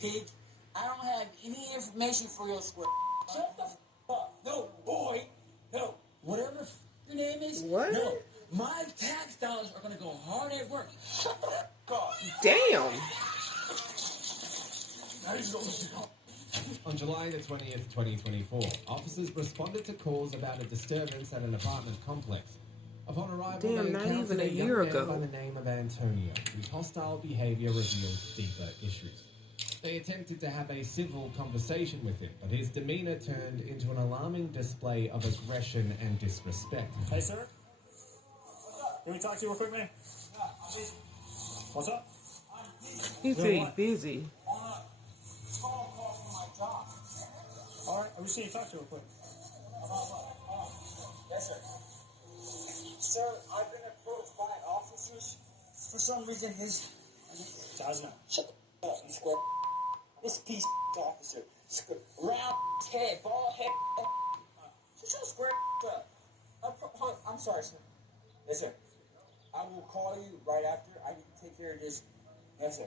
pig. I don't have any information for your square. Shut the up. No, boy. No. Whatever your name is. What? No. My tax dollars are going to go hard at work. Shut the up. Damn. On July the 20th, 2024, officers responded to calls about a disturbance at an apartment complex. Upon arrival, Damn, they not encountered even a young year man ago. by the name of Antonio, whose hostile behavior revealed deeper issues. They attempted to have a civil conversation with him, but his demeanor turned into an alarming display of aggression and disrespect. Hey, sir. Can we talk to you real quick, man? What's up? He said he's busy. All right, I just need to talk to you real quick. Yes, sir. Sir, I've been approached by officers. For some reason, his... Jasmine. Shut the up, you square. This piece of officer. Round head, bald head. Shut your square up. I'm sorry, sir. Yes, sir. I will call you right after. I need to take care of this. Yes, sir.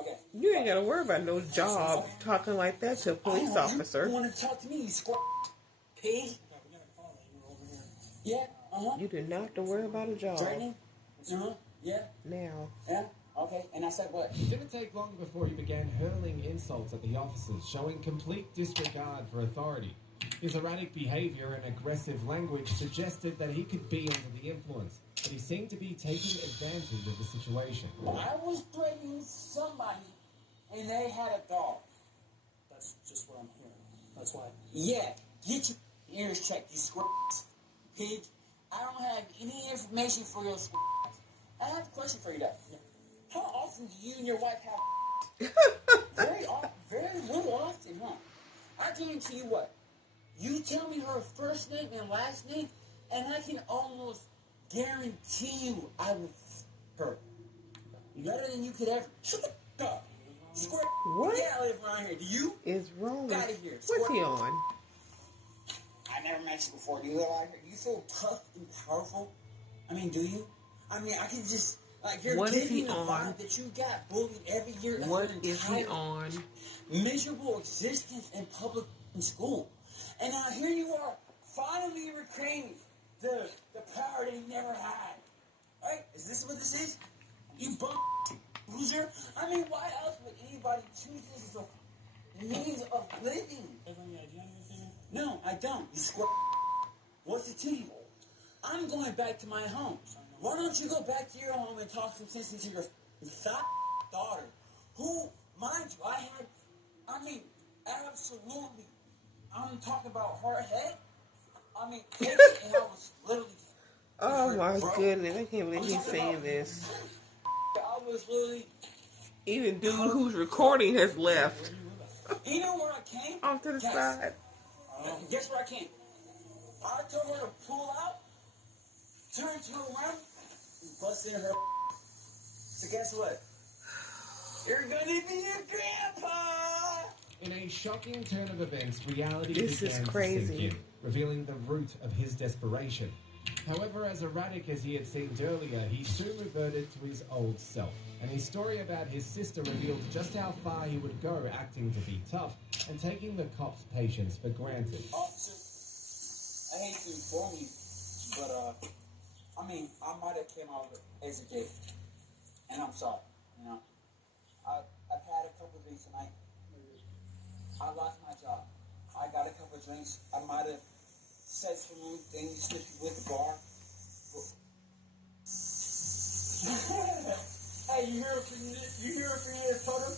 Okay. You ain't got to worry about no job talking like that to a police officer. You want to talk to me, you square pig? Yeah, You do not have to worry about a job. Threatening? Yeah. Now. Yeah. Okay. And I said what? It didn't take long before he began hurling insults at the officers, showing complete disregard for authority. His erratic behavior and aggressive language suggested that he could be under the influence, but he seemed to be taking advantage of the situation. I was threatening somebody, and they had a dog. That's just what I'm hearing. That's why. Yeah. Get your ears checked, you square pig. I don't have any information for your square. I have a question for you, though. How often do you and your wife have? Very little often, huh? I guarantee you what. You tell me her first name and last name, and I can almost guarantee you I will her. Better than you could ever. Shut the up. Square. What? Yeah, I live around here. Do you? Is wrong with... Get out of here. What's he on? I never met you before. Do you live out here? Do you feel tough and powerful? I mean, do you? I mean, I can just... Like, you're What is giving he the on? vibe that you got bullied every year. of What your is he entire on? miserable existence in public school. And now here you are, finally reclaiming the power that you never had. Right? Is this what this is? You bum loser? I mean, why else would anybody choose this as a means of living? No, I don't. You square. What's it to you? I'm going back to my home. Why don't you go back to your home and talk some sense into your fat daughter? Who, mind you, absolutely. I'm talking about her head. I mean, and I was literally. Oh my goodness, I can't believe he's saying this. I was literally. Even dude who's recording has left. You know where I came? Off to the side. Guess where I came? I told her to pull out, turn to her around, and bust in her. So guess what? You're gonna be your grandpa! In a shocking turn of events, reality This began is to crazy. sink in, revealing the root of his desperation. However, as erratic as he had seemed earlier, he soon reverted to his old self, and his story about his sister revealed just how far he would go acting to be tough and taking the cops' patience for granted. Officer, I hate to inform you, but I mean, I might have came out as a gay, and I'm sorry. You know, I've had a couple of drinks tonight. I lost my job. I got a couple of drinks. I might have said some rude things to people at the bar. Hey, you hear it from this totem?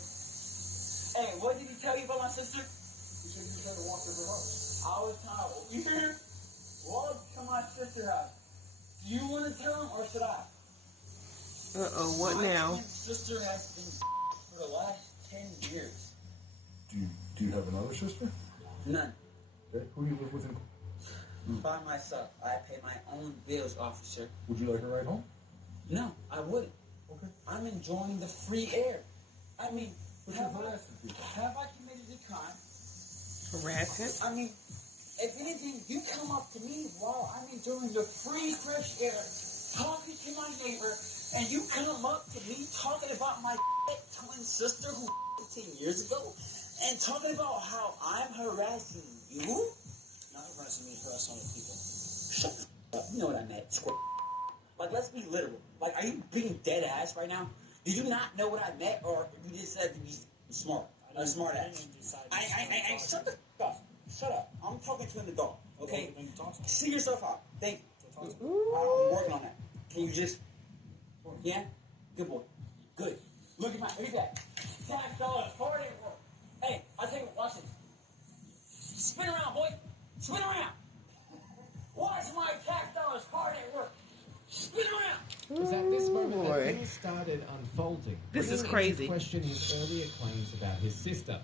Hey, what did he tell you about my sister? He said you tried to walk to her house. I was trying to, you hear? Walk to my sister's house. Do you want to tell him or should I? Uh-oh, what now? My sister has been for the last 10 years. Do you have another sister? None. Okay. Who do you live with? By myself. I pay my own bills, officer. Would you like a ride home? No, I wouldn't. Okay. I'm enjoying the free air. I mean, But you're harassing people. have I committed a crime? Harassment? I mean, if anything, you come up to me while I'm enjoying the free fresh air, talking to my neighbor, and you come up to me talking about my twin sister who 15 years ago and talking about how I'm harassing you? Not harassing me, harassing other people. Shut the up. You know what I meant, squirt. Like, let's be literal. Like, are you being dead ass right now? Do you not know what I meant, or you just said to be smart? A smart ass. I shut the f up. Shut up. I'm talking to an adult, okay? See yourself out. Thank you. I'm working on that. Can you just... Yeah? Good boy. Good. Look at that. Tax dollars. Hard at work. Hey, I tell you what, watch this. Spin around, boy. Spin around. Watch my tax dollars hard at work. Spin around. It was at this moment that things started unfolding. This is bringing crazy. into question his earlier claims about his sister.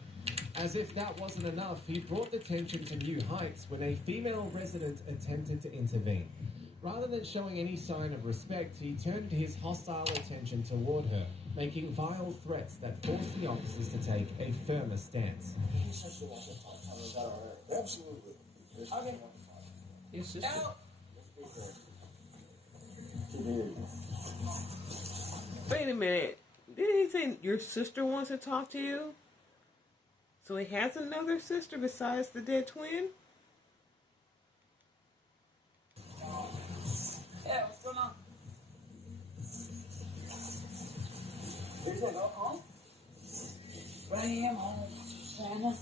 As if that wasn't enough, he brought the tension to new heights when a female resident attempted to intervene. Rather than showing any sign of respect, he turned his hostile attention toward her, making vile threats that forced the officers to take a firmer stance. Absolutely. Okay. Your sister. Now, Wait a minute. Didn't he say your sister wants to talk to you? So he has another sister besides the dead twin? yeah, what's going on? There's a go home? But I am home, Shanna.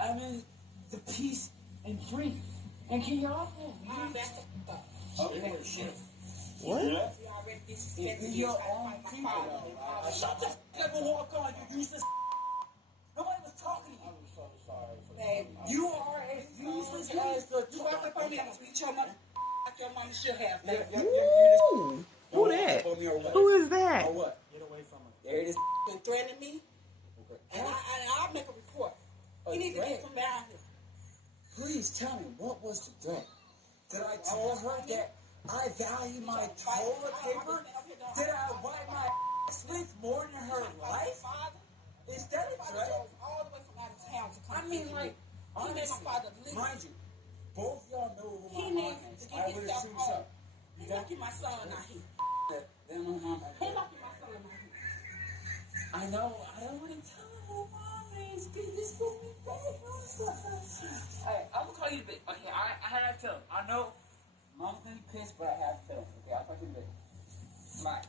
I'm in the peace and free. And can y'all okay, shit. What? It's your own people, though. Shut the f up and walk on, you useless. Nobody was talking to you. I'm so sorry for that. You are as useless as the You walk up on me and beat your mother like your mama should have. Ooh. Who that? Who is that? Or what? Get away from her. There it is. Been threatening me, and I'll make a report. You need to get from down here. Please tell me, what was the threat? Did I tell her that I value my toilet paper? Did I wipe my ass with more than her life? Is that a threat? All the way from out of town to come. I mean, like, he made honestly, my father leave. mind you, both y'all know who He my mom needs is. to I get would himself assume home. so. He lucky my son not here. Then my mom. He lucky my son not here. I know. I don't want to tell her who mom is. Get this for me back. Hey, I'm gonna call you a bit. Okay, I have to tell him. I know mom's gonna be pissed, but I have to tell him. Okay, I'll talk to you a bit. Bye.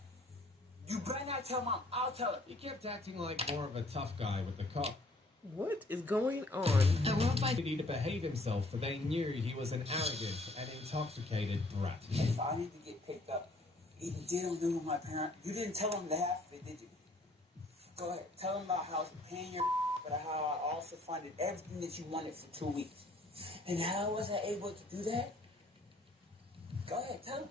You better not tell mom. I'll tell her. He kept acting like more of a tough guy with the cop. What is going on? He needed to behave himself, for they knew he was an arrogant and intoxicated brat. If I need to get picked up, you didn't know my parent. You didn't tell him the half of it, did you? Go ahead. Tell him about how I was paying your but how I also funded everything that you wanted for 2 weeks. And how was I able to do that? Go ahead. Tell him.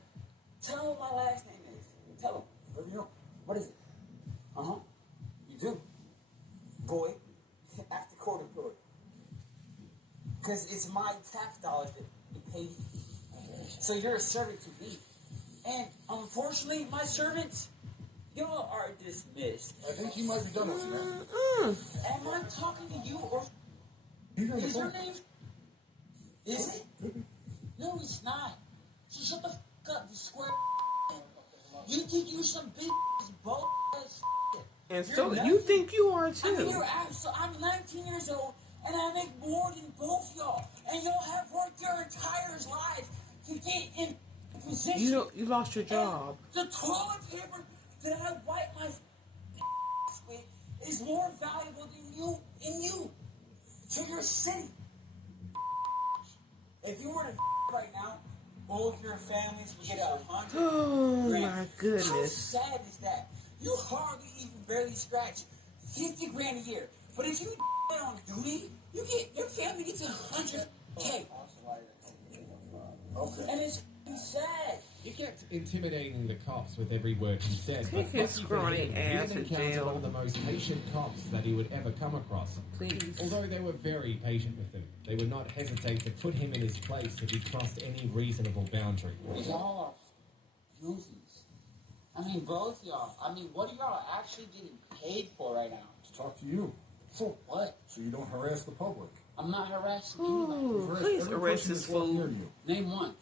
Tell him what my last name is. Tell him. Let me know. What is it? Uh-huh. You do. Boy. After court employee. Because it's my tax dollars that you pay you. So you're a servant to me. And unfortunately, my servants, y'all are dismissed. I think he might be done with you, man. Am I talking to you or He's on the is your phone. name? Is it? No, it's not. So shut the f up, you square. You think you're some big bold ass. And You're so nothing. you think you are I mean, too. I'm 19 years old, and I make more than both y'all. And y'all have worked your entire life to get in position. You know, you lost your job. And the toilet paper that I wipe my with is more valuable than you and you to your city. If you were to right now, both your families would get 100 Oh grand. my How goodness. sad is that? You hardly even barely scratch 50 grand a year. But if you on duty, you get your family gets 100K. Okay. And it's sad. He kept intimidating the cops with every word he said. Take but his lucky for scrawny him, he ass had in encountered jail. one of the most patient cops that he would ever come across. Please. Although they were very patient with him, they would not hesitate to put him in his place if he crossed any reasonable boundary. Y'all are newsies. I mean, both y'all. I mean, what are y'all actually getting paid for right now? To talk to you, For what? so you don't harass the public. I'm not harassing anybody. Ooh, Harass please every arrest person this that's walking near fool. you. Name one.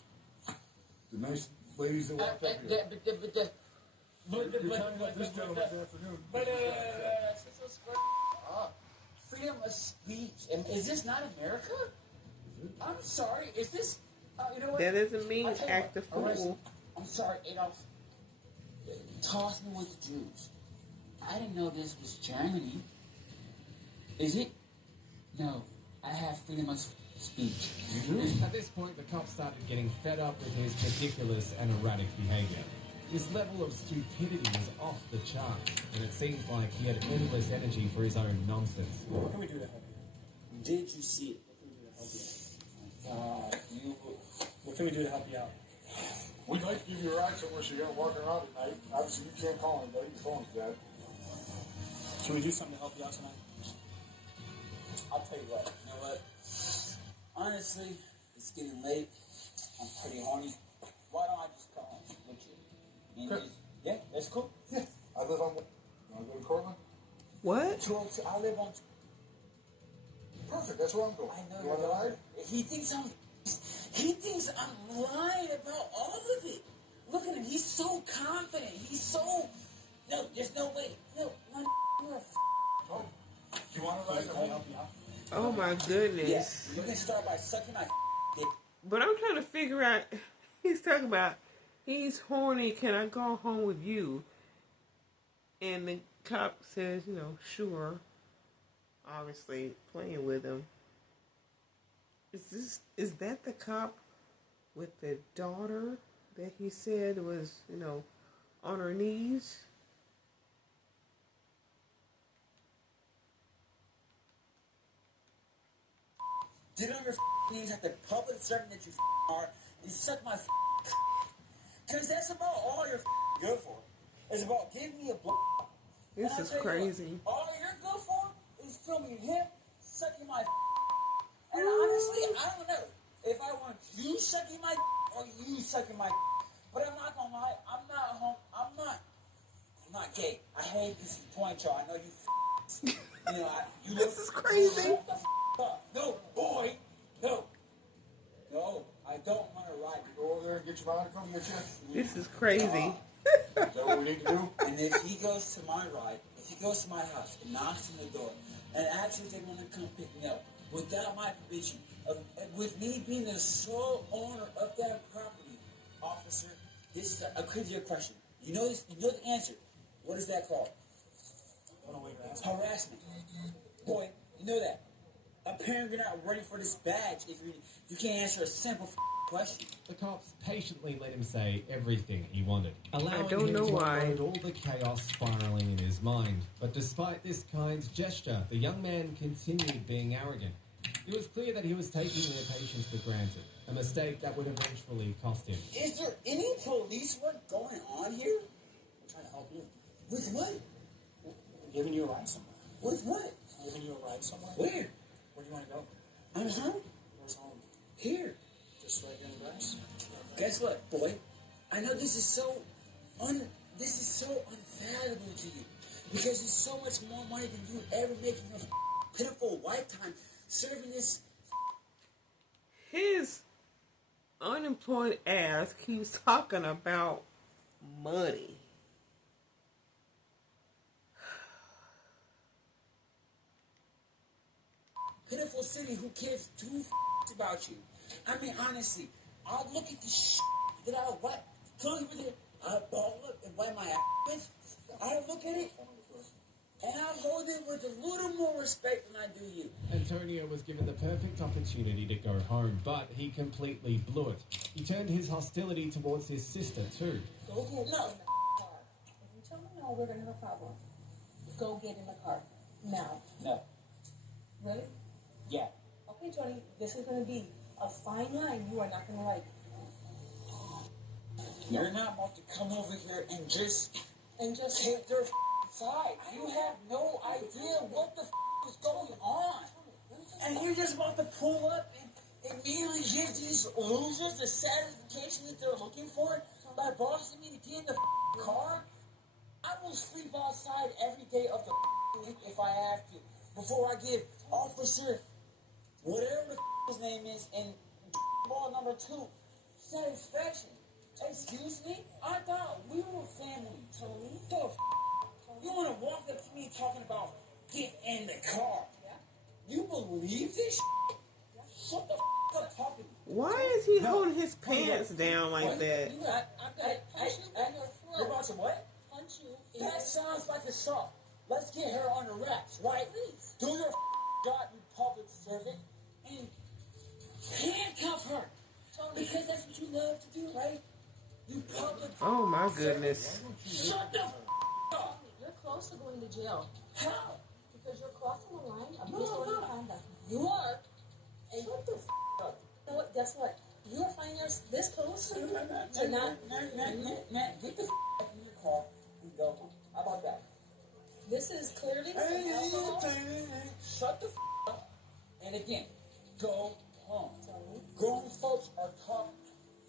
The nice ladies that walked up here. You're talking about this gentleman this afternoon. But a speech. Is this not America? I'm sorry. Is this? You know what? That doesn't mean I'll tell you act the what, fool. I'm sorry, Adolf. Toss me with the Jews. I didn't know this was Germany. Is it? No. I have freedom of speech. At this point, the cops started getting fed up with his ridiculous and erratic behavior. His level of stupidity was off the charts, and it seems like he had endless energy for his own nonsense. What can we do to help you? Did you see it? What can we do to help you out? We'd like to give you a ride somewhere so you got walking around at night. Obviously, you can't call anybody. Your phone's dead. Should we do something to help you out tonight? I'll tell you what. You know what? Honestly, it's getting late. I'm pretty horny. Why don't I just come home with you? And Okay. yeah, that's cool. Yeah. I live on... You want to go to Cortland? What? I live on. Perfect. That's where I'm going. I know You want to ride? He thinks I'm lying about all of it. Look at him. He's so confident. He's so. No, there's no way. No, you're a Oh. Do you want to ride? Can I help you out? Oh my goodness. Yes. You can start by sucking my dick. But I'm trying to figure out. He's talking about he's horny. Can I go home with you? And the cop says, sure. Obviously playing with him. Is that the cop with the daughter that he said was, on her knees? Get on your knees like the public servant that you are and suck my because that's about all you're good for. It's about giving me a blow. This is crazy. All you're good for is filming him sucking my and honestly, I don't know if I want you sucking my or you sucking my but I'm not gonna lie, I'm not gay. I hate this point, y'all. I know you you This is crazy. Shut the up. No, boy. No, I don't want to ride. Go over there and get your mom to come get you. This is crazy. Is that what we need to do? And if he goes to my ride, if he goes to my house and knocks on the door, and actually they want to come pick me up without my permission, with me being the sole owner of that property, officer, this is a crazier question. You know this. You know the answer. What is that called? Harassment. Boy, you know that. Apparently, you're not ready for this badge if you can't answer a simple question. The cops patiently let him say everything he wanted, allowing don't him know to why. unload all the chaos spiraling in his mind. But despite this kind gesture, the young man continued being arrogant. It was clear that he was taking their patience for granted, a mistake that would eventually cost him. Is there any police work going on here? I'm trying to help you. With what? I'm giving you a ride somewhere. With what? I'm giving you a ride somewhere. Where? Where do you want to go? I'm home. Where's home? Here. Just right here in the grass? Guess what, boy? I know this is so unfathomable to you because it's so much more money than you ever make in your pitiful lifetime serving this. His unemployed ass keeps talking about money. Pitiful city who cares two about you. I mean, honestly, I'll look at the that I wipe, I ball up and wipe my ass with. I look at it and I hold it with a little more respect than I do you. Antonio was given the perfect opportunity to go home, but he completely blew it. He turned his hostility towards his sister, too. Go get in the car. If you tell me no, we're gonna have a problem. Go get in the car now. No. Really? Yeah. Okay, Tony. This is gonna be a fine line. You are not gonna like. You're not about to come over here and just take their side. You have no idea what the is going on. And you're just about to pull up and immediately give these losers the satisfaction that they're looking for by bossing me to get in the car. I will sleep outside every day of the week if I have to before I give Officer whatever the his name is and ball number 2 satisfaction. Excuse me? I thought we were family, Tony. You want to walk up to me talking about get in the car? Yeah. believe this shit? Shut the f up talking to me. Why is he holding his pants down like that? I'm gonna punch you in your You're throat. about to what? Punch you in your That sounds like assault. Let's get her on the racks, right? Please. Do your job, you public servant, and handcuff her. Tony. Because that's what you love to do, right? You public Oh my goodness. Shut the f up. You're close to going to jail How? because you're crossing the line of No, disorderly I'm not. conduct. You are. And Shut the f up. you know what? Guess what? You are finding us this close to not. Matt, get the f back in your car and go home. How about that? This is clearly some alcohol. Shut the f up. And again, go home. Tony. Grown folks are talking.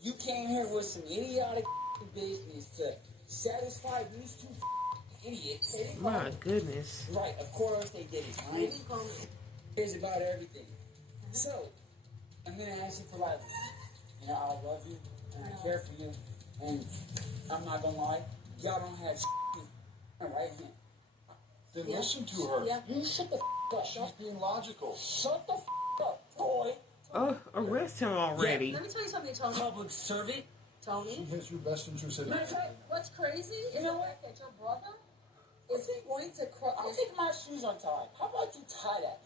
You came here with some idiotic business to satisfy these two idiots. My goodness. Right, of course they did it, right? Maybe call me. Here's about everything. So, I'm gonna ask you politely. You know, I love you and I care for you, and I'm not gonna lie, y'all don't have right hand. Then Yeah. listen to her. Yeah. You shut the up. She's being logical. Shut the up, boy. Oh, arrest him already. Let me tell you something, Tony. Public servant. Tony. She has your best interest at Matter of heart. fact, What's crazy is You the know fact that your brother is going to I'll cross. take my shoes untied. How about you tie that,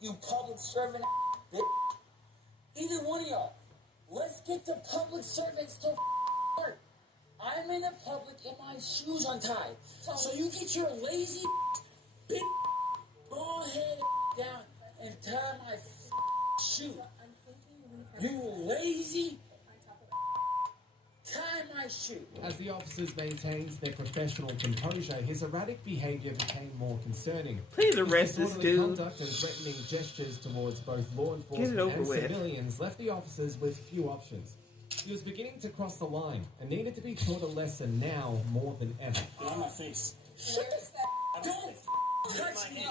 you public servant bitch? Either one of y'all. Let's get the public servants to work. I'm in the public and my shoes untied. So you get your lazy big bald head down and tie my shoe. I'm thinking we have You lazy tie my shoe. As the officers maintained their professional composure, his erratic behavior became more concerning. Please His arrest this disorderly dude. conduct and threatening gestures towards both law Get it enforcement over and with. civilians left the officers with few options. He was beginning to cross the line and needed to be taught a lesson now more than ever. Get on my face. Shut the f Don't touch me.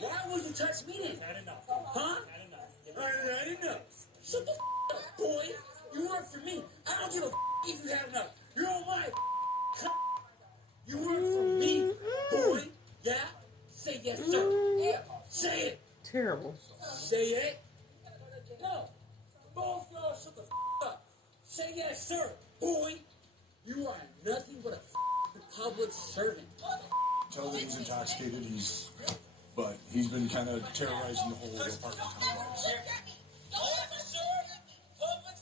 Why would you touch me then? Not enough. Huh? Not enough. I didn't know. Shut the f up, boy. You work for me. I don't give a f if you have enough. You're on my You work for me, boy. Yeah? Say yes, sir. Say it. Terrible. Say it. No. Both y'all shut the f up. Say yes, sir, boy. You are nothing but a public servant. Tell that he's intoxicated. But he's been kind of terrorizing the whole apartment complex. Public servant. Public servant. Public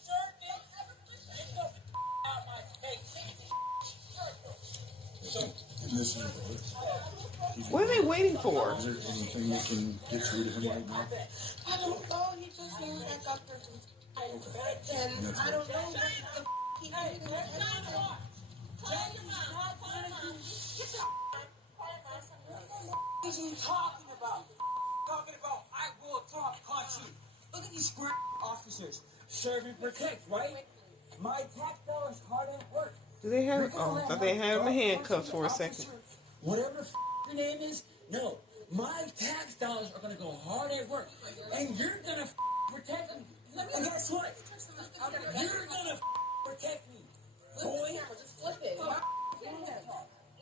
servant. Get the f out my face. And this is What are they waiting for? Is there anything that can get through to him right now? I don't know. He just seems like a person. And I don't know what the he did. What are you talking about? Talking about I will talk punch you. Look at these square officers. Serve and protect, right? My tax dollars hard at work. Do they have? Oh, I thought they had him in handcuffs for a second. Whatever the your name is, no. My tax dollars are gonna go hard at work, and you're gonna protect me. And guess what? You're gonna protect me, boy. Just flip it.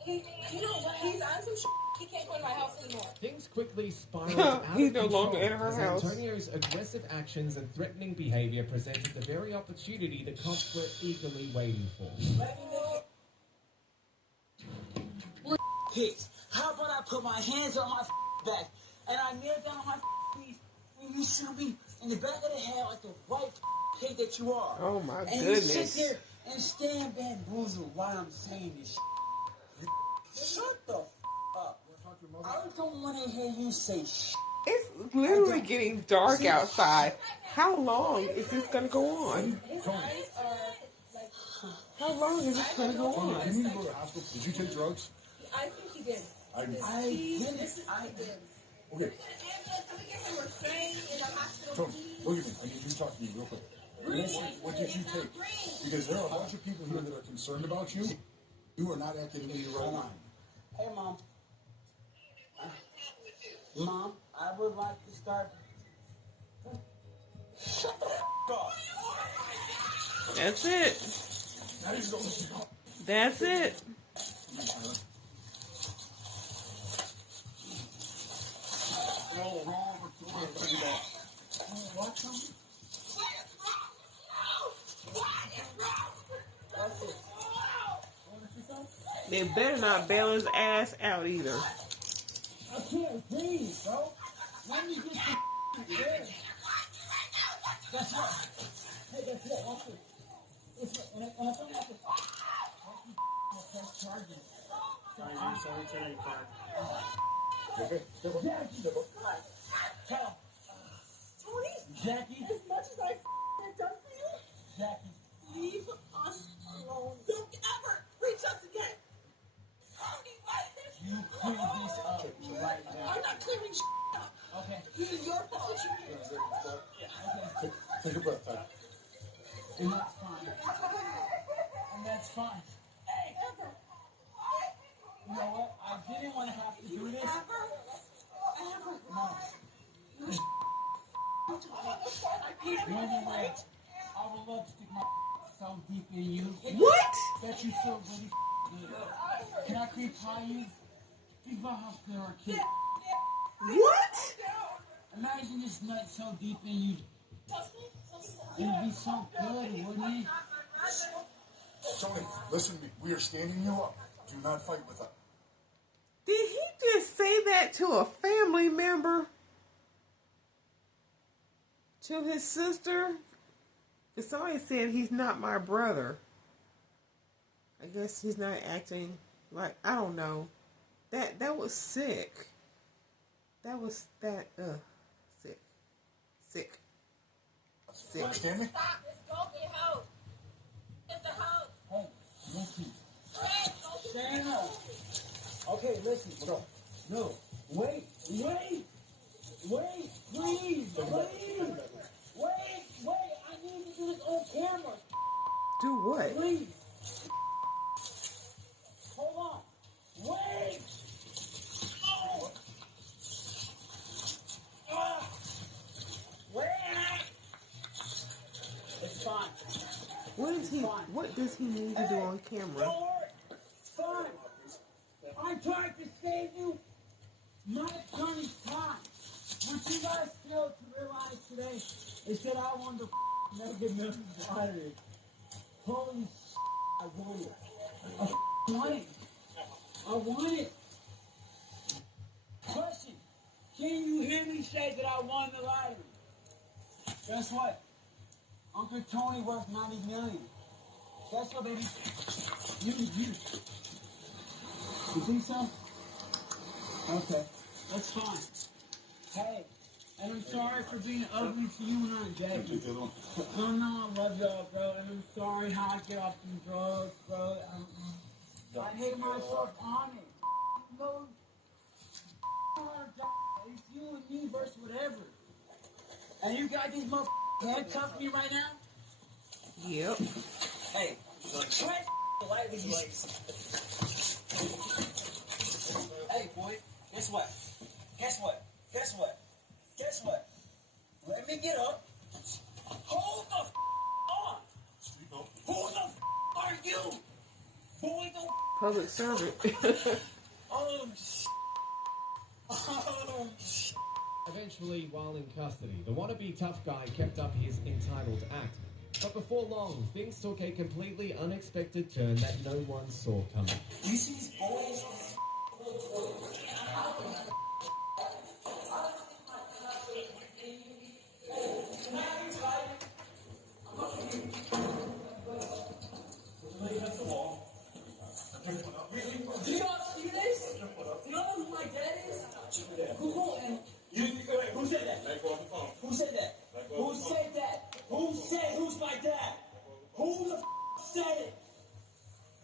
You know what? He's on some shit. He can't go to my house anymore. Things quickly spiraled out He's of no control longer in her as house. Antonio's aggressive actions and threatening behavior presented the very opportunity the cops were eagerly waiting for. Kids, how about I put my hands on my back and I kneel down on my knees and you shoot me in the back of the head like the white pig that you are. Oh my and goodness. you sit there and stand bamboozled while I'm saying this shit. Shut the up. I don't want to hear you say shit. It's literally getting dark outside. How long is this gonna go on? His eyes are like. How long is this gonna go Tony, on? you need to go to the hospital. Did you take drugs? I think he did. I didn't. This is what he did. Okay. Staying in the hospital. Tony, look at me. I need you to talk to me real quick. Listen, what did you take? Because there are a bunch of people here that are concerned about you. You are not acting in your right mind. Hey, Mom. Mom, I would like to start. Shut the up. That's it. That is the only That's it. They better not bail his ass out either. I can't breathe, bro. Let me get the bed. That's what. Hey, that's it. Watch it. It's what. When I come out the press charges. Okay, step up. Jackie. Step up. Tell. Tony, Jackie. as much as I've done for you, Jackie. leave us alone. Don't ever reach us again. Tony, what? You clear this up right now. I'm not clearing up. Okay. This is your fault. Take a breath, Ty. And that's fine. And that's fine. Hey! You know what? I didn't want to have to do this. No. The only way I would love to stick my so deep in you. What? That you so really good. Can I create pie you? Think about how good our kid. What? Imagine this nut so deep in you. It'd be so good, wouldn't it? Tony, listen to me. We are standing you up. Do not fight with us. Did he just say that to a family member? To his sister? Because somebody said he's not my brother. I guess he's not acting like, I don't know. That was sick. That was sick. Sick. Sick. Understand me? Let's go get house. Get the house. Hey, listen. Stand up. Okay, listen. Bro. No. Wait. Please. Wait. I need to do this on camera. Do what? Please. Hold on. Wait. Oh. Wait. It's fine. What does he need to do on camera? Don't worry. Fine. I'm trying to save you my attorney's time. What you guys failed to realize today is that I won the never get nothing lottery. Holy I won it. I won it. Question. Can you hear me say that I won the lottery? Guess what? Uncle Tony worth $90 million. Guess what, baby? You. You think so? Okay. That's fine. Hey, and I'm sorry for being ugly to you and Aunt Jackie. Take the other one. No, I love y'all, bro, and I'm sorry how I get off them drugs, bro. I hate myself on it. No, it's you and me versus whatever. And you got these motherfuckers handcuffed me right now? Yep. Hey, try the light with you. Hey, boy, guess what? Let me get up. Hold the on. Who the are you? Boy, the Public servant. oh, Eventually, while in custody, the wannabe tough guy kept up his entitled act. But before long, things took a completely unexpected turn that no one saw coming. you see these boys? Do y'all see this? Do y'all know who my dad is? Who said that? Who said that? Who said that? Who said who's my dad? Who the said it?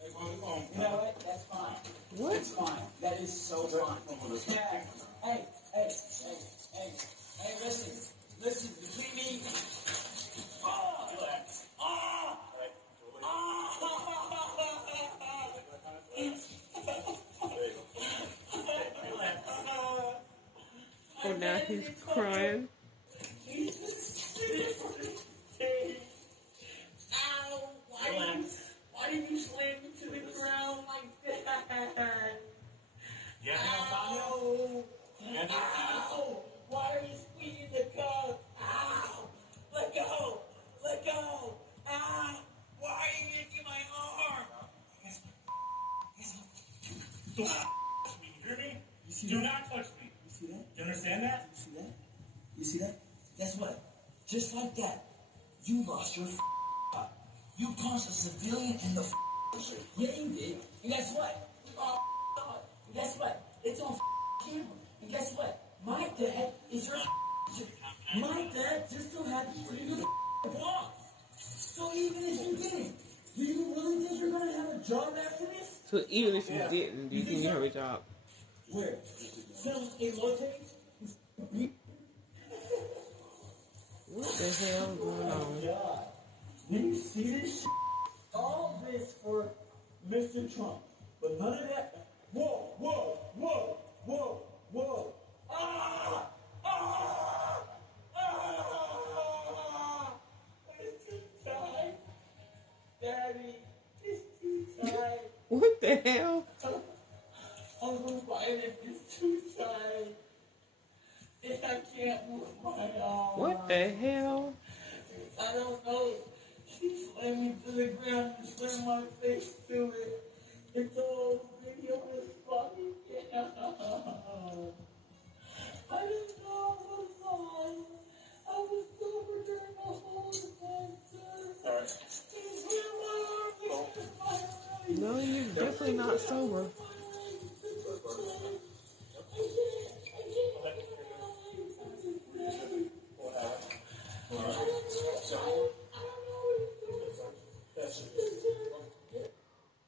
You know what? That's fine. What? It's fine. That is so fine. Yeah. Hey, listen, between me. And now he's crying. Ow! Why did you slam me to the ground like that? Yeah, Ow! Ow! Why are you squeezing the cup? Ow! Let go! Ow! Why are you yanking my arm? Don't touch me. You hear me? You see Do that? not touch me. You see that? Do you understand that? You see that? You see that? Guess what? Just like that, you lost your up. You punched a civilian in the Yeah, you did. And guess what? Oh, God. And guess what? It's on camera. And guess what? My dad is your My dad just so happens for you to boss. So even if you didn't, do you really think you're gonna have a job after this? So even if you didn't, do you think you have a job? Where? Some in Lotte? What the hell going on? God. Did you see this shit? All this for Mr. Trump. But none of that. Whoa, whoa, whoa, whoa, whoa. Ah! Ah! Ah! It's too tight. Daddy, it's too tight. What the hell? Uncle Biden is too tight. And I can't move my arm. What the hell? I don't know. She slammed me to the ground and slammed my face to it. It's all video is funny. Yeah. I didn't know it was on. I was sober during the whole time, sir. All right. No, you're definitely not sober.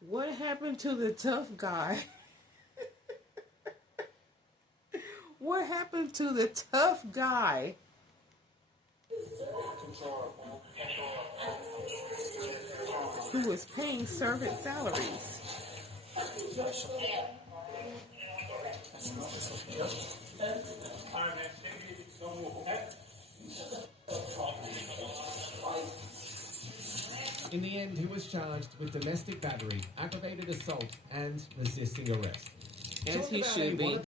What happened to the tough guy? What happened to the tough guy? Who was paying servant salaries? All right, man. Take it easy. Don't move, okay? In the end, he was charged with domestic battery, aggravated assault, and resisting arrest. As he should be.